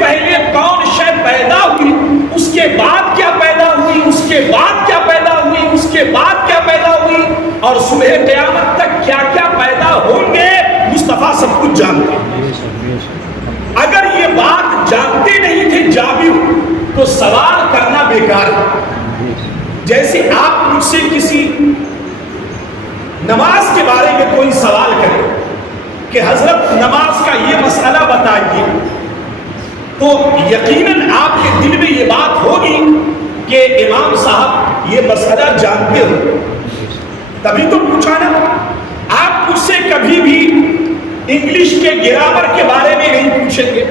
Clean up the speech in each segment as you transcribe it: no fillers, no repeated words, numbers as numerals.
پہلے کون شے پیدا ہوئی، اس کے بعد کیا پیدا ہوئی، اس کے بعد کیا پیدا ہوئی، اس کے بعد کیا پیدا ہوئی، اور صبح قیامت تک کیا کیا پیدا ہوں گے، مصطفیٰ سب کچھ جانتے ہیں۔ اگر یہ بات جانتے نہیں تھے جابر تو سوال کرنا بیکار ہے۔ جیسے آپ مجھ سے کسی نماز کے بارے میں کوئی سوال کرے کہ حضرت نماز کا یہ مسئلہ بتائیے، تو یقیناً آپ کے دل میں یہ بات ہوگی کہ امام صاحب یہ مسئلہ جانتے ہو، تبھی تو پوچھا نا۔ آپ مجھ سے کبھی بھی انگلش کے گرامر کے بارے میں نہیں پوچھیں گے،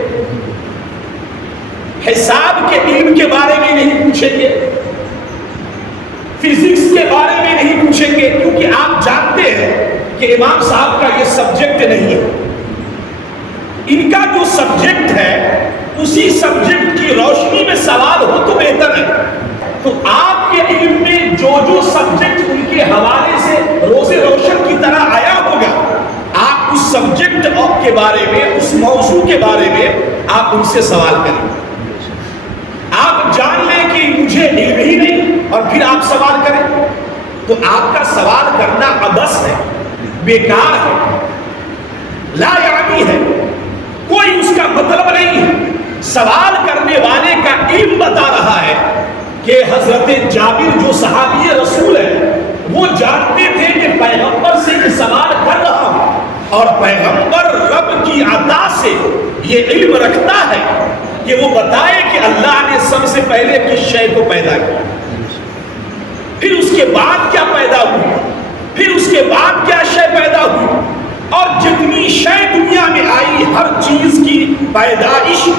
حساب کے علم کے بارے میں نہیں پوچھیں گے، فزکس کے بارے میں نہیں پوچھیں گے، کیونکہ آپ جانتے ہیں کہ امام صاحب کا یہ سبجیکٹ نہیں ہے۔ ان کا جو سبجیکٹ ہے اسی سبجیکٹ کی روشنی میں سوال ہو تو بہتر ہے۔ تو آپ کے علم میں جو سبجیکٹ ان کے حوالے سے روز روشن کی طرح آیا ہوگا، آپ اس سبجیکٹ کے بارے میں، اس موضوع کے بارے میں آپ ان سے سوال کریں۔ آپ جان لیں کہ مجھے علم ہی نہیں اور پھر آپ سوال کریں تو آپ کا سوال کرنا عبث ہے، بیکار ہے، لا یعنی ہے، کوئی اس کا مطلب نہیں ہے۔ سوال کرنے والے کا علم بتا رہا ہے کہ حضرت جابر جو صحابی رسول ہے وہ جانتے تھے کہ پیغمبر سے یہ سوال کر رہا ہوں، اور پیغمبر رب کی عطا سے یہ علم رکھتا ہے کہ وہ بتائے کہ اللہ نے سب سے پہلے کس شے کو پیدا کیا، پھر اس کے بعد کیا پیدا ہوئی، پھر اس کے بعد کیا شے پیدا ہوئی، اور جتنی شے دنیا میں آئی ہر چیز کی پیدائش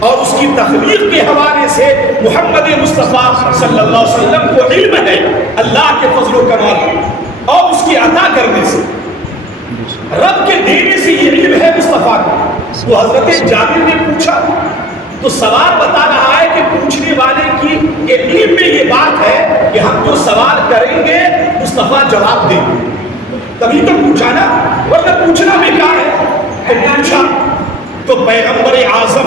اور اس کی تخلیق کے حوالے سے محمد مصطفیٰ صلی اللہ علیہ وسلم کو علم ہے، اللہ کے فضل و کرم اور اس کی عطا کرنے سے، رب کے دینے سے یہ علم ہے مصطفیٰ کو۔ تو حضرت جابر نے پوچھا تو سوال بتا رہا ہے کہ پوچھنے والے کی کہ علم میں یہ بات ہے کہ ہم جو سوال کریں گے مصطفیٰ جواب دیں گے، تبھی تو پوچھا نا، ورنہ پوچھنا بیکار ہے۔ تو پوچھا تو پیغمبر اعظم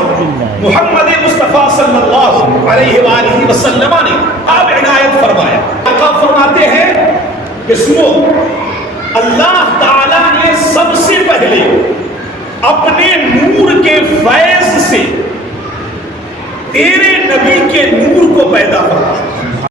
محمد مصطفیٰ صلی اللہ علیہ وآلہ وسلم نے آپ عنایت فرمایا، آقا فرماتے ہیں کہ سنو، اللہ تعالیٰ نے سب سے پہلے اپنے نور کے فیض سے تیرے نبی کے نور کو پیدا فرمایا۔